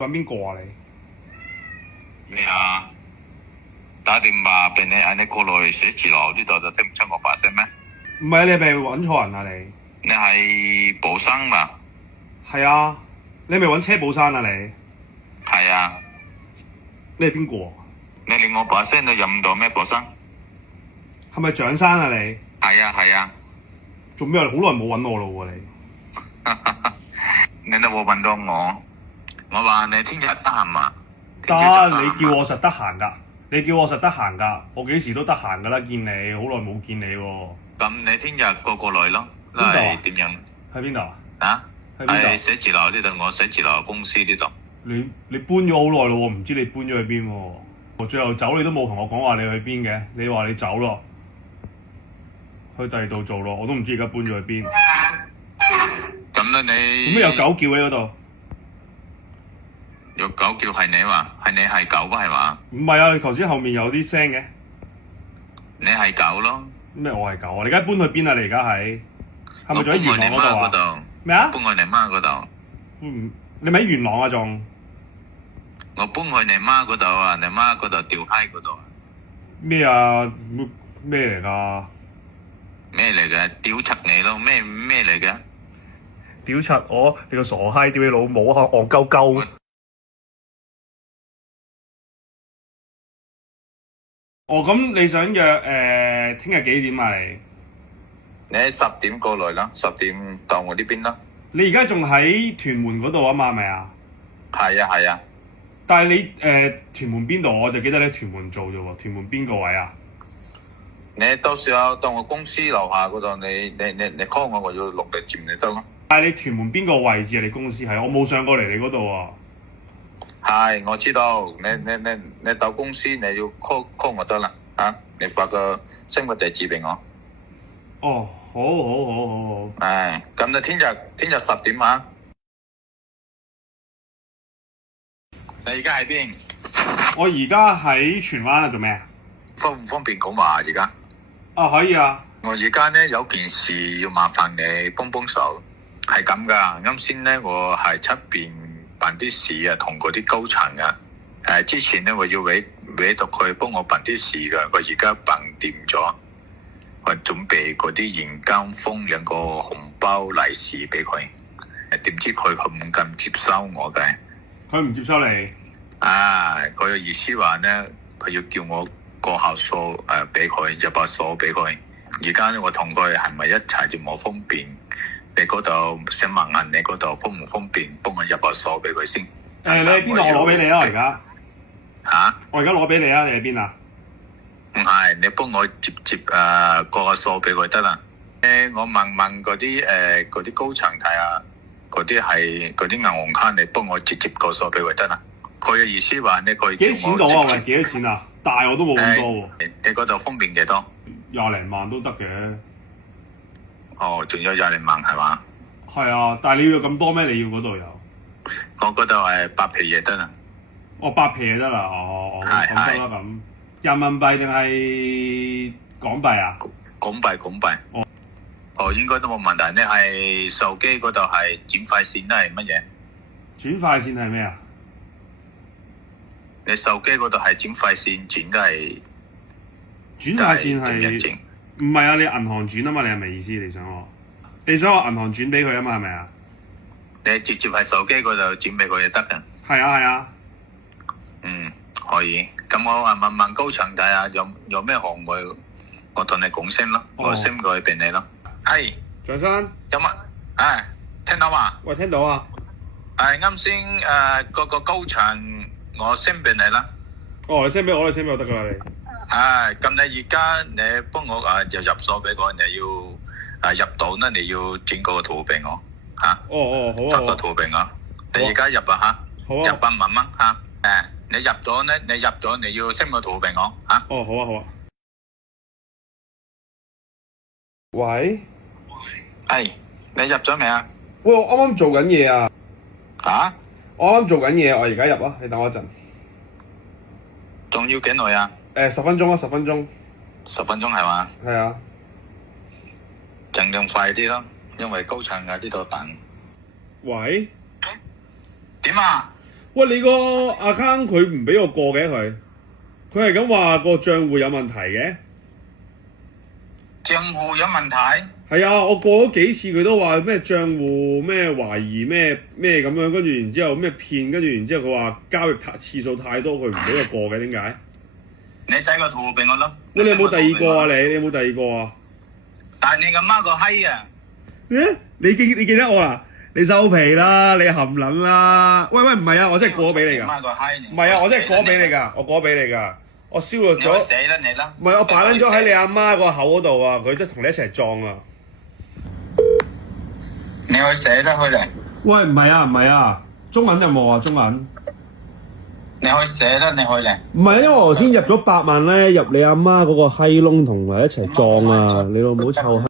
揾邊個啊你？咩啊？打電話俾你，嗌你過來寫字樓呢度就聽唔出我把聲咩？唔係，你係咪揾錯人啊你？你係寶生嘛？係啊，你係咪揾車寶山啊你？係啊。你係邊個？你連我把聲都認唔到咩？寶生？係咪蔣生啊你？係啊係啊。做咩啊？好耐冇揾我咯喎你。你都冇揾到我。我話你聽日得閒嘛？得，你叫我實得閒㗎。你叫我實得閒㗎，我幾時都得閒㗎啦。見你好耐冇見你喎。咁你聽日過來咯。邊度啊？點樣？喺邊度啊？啊？喺邊度？喺寫字樓呢度，我寫字樓公司呢度。你搬咗好耐咯喎，唔知你搬咗去邊喎？我最後走你都冇同我講話你去邊嘅，你話你走咯，去第二度做咯，我都唔知而家搬咗去邊。咁咧你？做咩有狗叫喺嗰度？有狗叫係你嘛？係你係狗係嘛？唔係啊，你頭先後面有啲聲嘅。你係狗咯。咩？我係狗啊！你而家搬去邊啊？你而家係咪仲喺元朗嗰度啊？咩啊？搬去你媽嗰度。你咪喺元朗啊仲？我搬去你媽嗰度啊！你媽嗰度釣蝦嗰度。咩啊？咩嚟㗎？咩嚟嘅？屌柒你咯！咩嚟嘅？屌柒我！你個傻閪！屌你老母啊！戇鳩鳩！哦，咁你想約聽日幾點啊你？你喺10點過來啦，10點到我呢邊啦。你而家仲喺屯門嗰度啊嘛？係咪啊？係啊係啊。但係你屯門邊度？我就記得你喺屯門做啫喎。屯門邊個位啊？你到時候到我公司樓下嗰度，你 call 我，我要落嚟接你得咯。但係你屯門邊個位置啊？你公司係？我冇上過嚟你嗰度喎。係，我知道。你到公司你要 call 我得啦。啊，你發個新個地址俾我。哦，好。唉，咁你聽日10點啊？你而家喺邊？我而家喺荃灣啊，做咩啊？方唔方便講話而家？啊，可以啊。我而家咧有件事要麻煩你幫手。係咁噶，啱先咧我係出邊辦啲事啊，同嗰啲高層啊。之前咧我要委託佢幫我辦啲事噶，我而家辦掂咗。我準備嗰啲現金封兩個紅包利是俾佢。點知佢唔敢接收我嘅。佢唔接收你？啊，佢嘅意思話咧，佢要叫我過下數俾佢，入下數俾佢。而家咧我同佢係咪一齊就冇方便？你嗰度想問下你嗰度方唔方便幫我入下數俾佢先？你喺邊度？我攞俾你啊！而家嚇？我而家攞俾你啊！你喺邊啊？唔係，你幫我接過下數俾佢得啦。我問嗰啲高層睇下，嗰啲銀行卡，你幫我接個數俾佢得啦。佢嘅意思話呢，佢幾多錢到啊？喂，幾多錢啊？大我都冇咁多喎。你嗰度方便幾多？20零萬都得嘅。哦，仲有20零萬係嘛？係啊，但係你要咁多咩？你要嗰度有？我嗰度係8皮嘢得啦。哦，8皮嘢得啦。哦，咁得啦咁。人民幣定係港幣啊？港幣。哦，應該都冇問題。你係手機嗰度係轉快線都係乜嘢？轉快線係咩啊？你手機嗰度係轉快線轉都係？轉快線係唔係啊？你銀行轉啊嘛？你係咪意思？你想我銀行轉俾佢啊嘛？係咪啊？你直接喺手機嗰度轉俾佢就得㗎。係啊。嗯，可以。咁我問高層睇下有咩項目，我同你講聲咯，我 send 過去俾你咯。係。蔣生。有乜？聽到嘛？喂，聽到啊。啱先嗰個高層我 send 俾你啦。哦，你 send 俾我，你 send 俾我得㗎啦你。咁你而家你幫我就入數俾我，你要入到咧，你要轉嗰個圖俾我嚇。哦，好啊。執個圖俾我。你而家入啊嚇。好啊。入8萬蚊嚇。你入咗咧，你要 send 個圖俾我嚇。哦，好啊。喂。係。你入咗未啊？喂，我啱啱做緊嘢啊。嚇？我啱啱做緊嘢，我而家入啊，你等我一陣。仲要幾耐啊？10分鐘啊，10分鐘。10分鐘係嘛？係啊。盡量快啲咯，因為高層喺呢度等。喂？點啊？喂，你個 account 佢唔俾我過嘅佢係咁話個賬戶有問題嘅。賬戶有問題？係啊，我過咗幾次佢都話咩賬戶咩懷疑咩咁樣，跟住然之後咩騙，跟住然之後佢話交易次數太多，佢唔俾我過嘅，點解？你製個圖俾我咯。喂，你有冇第二個啊？你有冇第二個啊？但係你咁媽個閪啊！你記得我啊？你收皮啦，你含撚啦！喂，唔係啊，我真係過咗俾你㗎。媽個閪！唔係啊，我真係過咗俾你㗎，我過咗俾你㗎。我燒咗。你可以死啦你啦！唔係，我擺撚咗喺你阿媽個口嗰度啊！佢都同你一齊撞啊！你可以死啦佢哋。喂，唔係啊，中文有冇啊？中文。你可以死啦，你可以嚟。唔係，因為我頭先入咗8萬咧，入你阿媽嗰個閪窿同埋一齊撞啊！你老母臭閪！